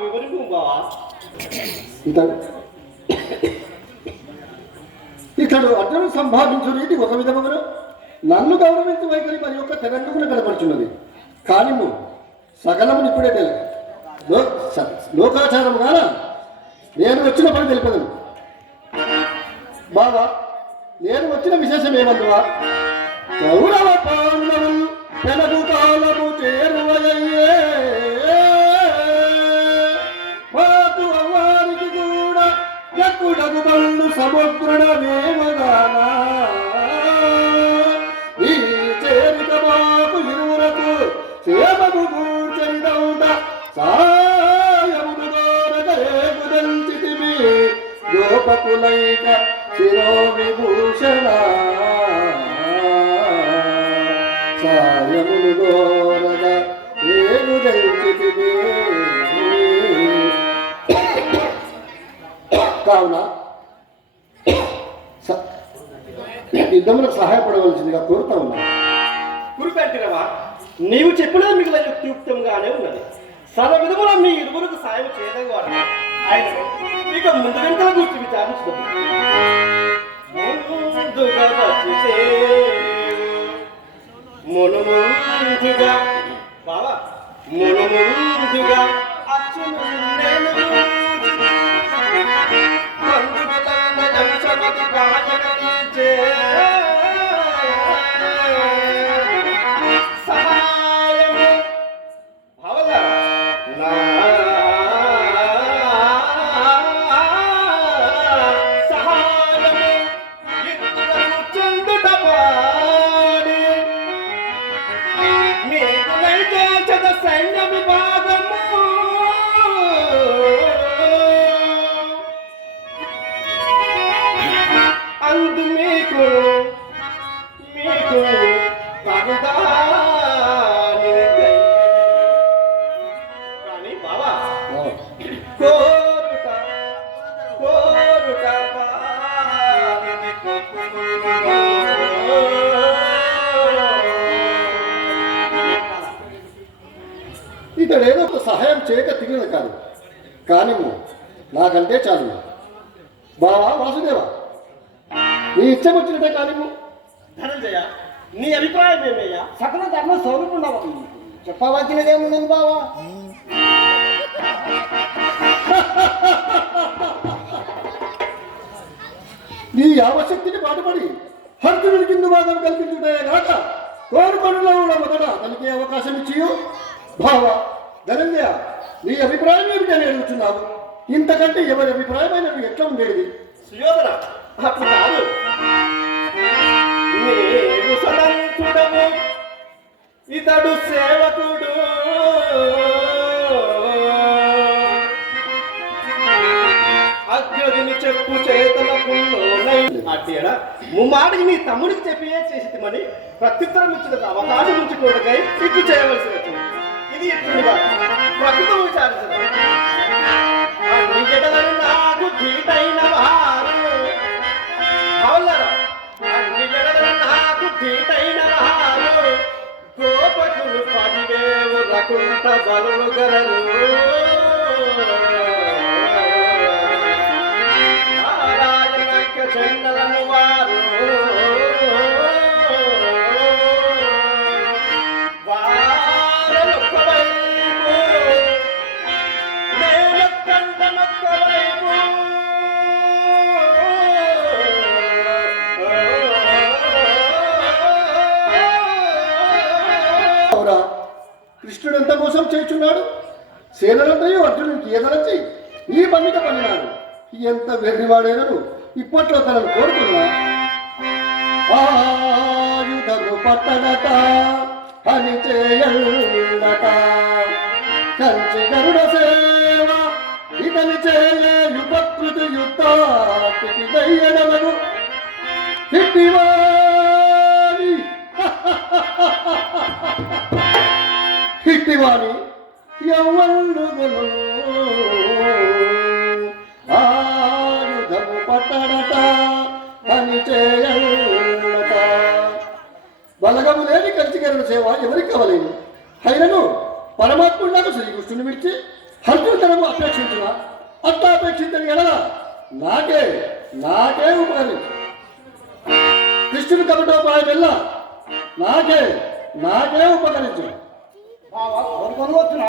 వివరింపు బావా. ఇతడు అర్జునుడు సంభావించు రీతి ఒక విధముగా నన్ను గౌరవించు వైఖరి మరి యొక్క తెరంగున కనపడుచున్నది. కానీ సకలము ఇప్పుడే తెలుగు లోకాచారం కాన నేను వచ్చిన పని తెలుపదు. బాబా నేను వచ్చిన విశేషం ఏమందువా, కౌరవ పాండవులు తెలుగు కాలము చేరువయ్యే మాకు అవ్వారికి కూడా ఎప్పుడగు బండు సముద్రుడమేమగానా ఈ చేరిక మాకు ఇరువురకు సేవకు కూర్చొనిదౌట సాయమును దోరగరేగుదంచితిమి గోపకులైక శిరో విభూషణ సాయమును దోరగ రేగుదంచితిమి. కావున యుద్ధములకు సహాయపడవలసిందిగా కోరుతా ఉన్నా. గురుపెట్టినవా, నీవు చెప్పినది మిగిలిన యుక్తియుక్తంగానే ఉన్నది. సర్వ విధముల మీ ఇరువురికి సాయం చేయదగవాడు ఆయన. ఇక ముందు వెంటనే గురించి విచారించుదాం. ముందుగా మునుముందుగా బావా మునుముందుగా అచ్చును నేను సైన్య విభాగము అందు మీకు కానీ బావా కోరుట ఇతడేదో ఒక సహాయం చేయక తిరిగినది కాదు, కానీ నాకంటే చాలు. బావా వాసుదేవ, నీ ఇచ్చం వచ్చినట్టే కానీ ధనంజయ, నీ అభిప్రాయం ఏమయ్యా? సకల ధర్మ స్వరూపుండవు చెప్పవలసినదేమున్నది బావా. నీ యావశక్తిని పాటుపడి హర్జునుడి కింద భాగం కల్పించుటే కాక కోరుకొండలో కూడా మొదట తనకి అవకాశం ఇచ్చియు. బావా ధనంజయ, నీ అభిప్రాయం ఏమిటని అడుగుతున్నావు? ఇంతకంటే ఎవరి అభిప్రాయమైన ఎట్లా ఉండేది? సుయోధన, అప్పుడు కాదు. నీవు సదంతుడము, ఇతడు సేవకుడు. అగ్రదిని చెప్పు చేతలకు అట్టేడా ముమ్మాటికి నీ తమ్ముడికి చెప్పియే చేసిమని ప్రత్యుత్తరం ఇచ్చిన అవకాశం ఉంచుకోవడకై ఇట్లు చేయవలసి వచ్చింది. ఇది ఇట్లుగా ప్రకృతం విచారించదు. అన్ని జడలను నాకు ధీటైన వారు అన్ని జడలను నాకు ధీటైన వారు గోపకులు 10,000 రకుంట బలులు గలరు. చెండలను వారు వారొక్క వైపు నేనొక్కంటనొక్క వైపు కృష్ణుడు ఎంత మోసం చేస్తున్నాడు. సేనలంతయు అర్జునుడికి ఎదరచి ఈ పన్నిక పన్నినాడు. ఎంత వెర్రివాడేనను ఇప్పట్లో తనను కోరుకున్నా. ఆయుధము పట్టనట అని చేయట కంచి గరుడ సేవ ఇతని చేయు ప్రకృతి యుద్ధానికి దయ్యడమను హిట్టివాణి హిట్టివాణి ఎవ్వరుగను ఆయుధము పట్టడట అని చేయట. బలగము లేని కంచిగరుడు సేవ ఎవరికి కావలేను. అయినను పరమాత్ముడు నాకు శ్రీకృష్ణుని విడిచి హర్షతనము అపేక్షించిన అట్లా అపేక్షించని ఎడల నాకే ఉపకరించు. కృష్ణుని కపటోపాయం వెళ్ళ నాకే ఉపకరించు. బావా కోరుకొని వచ్చిన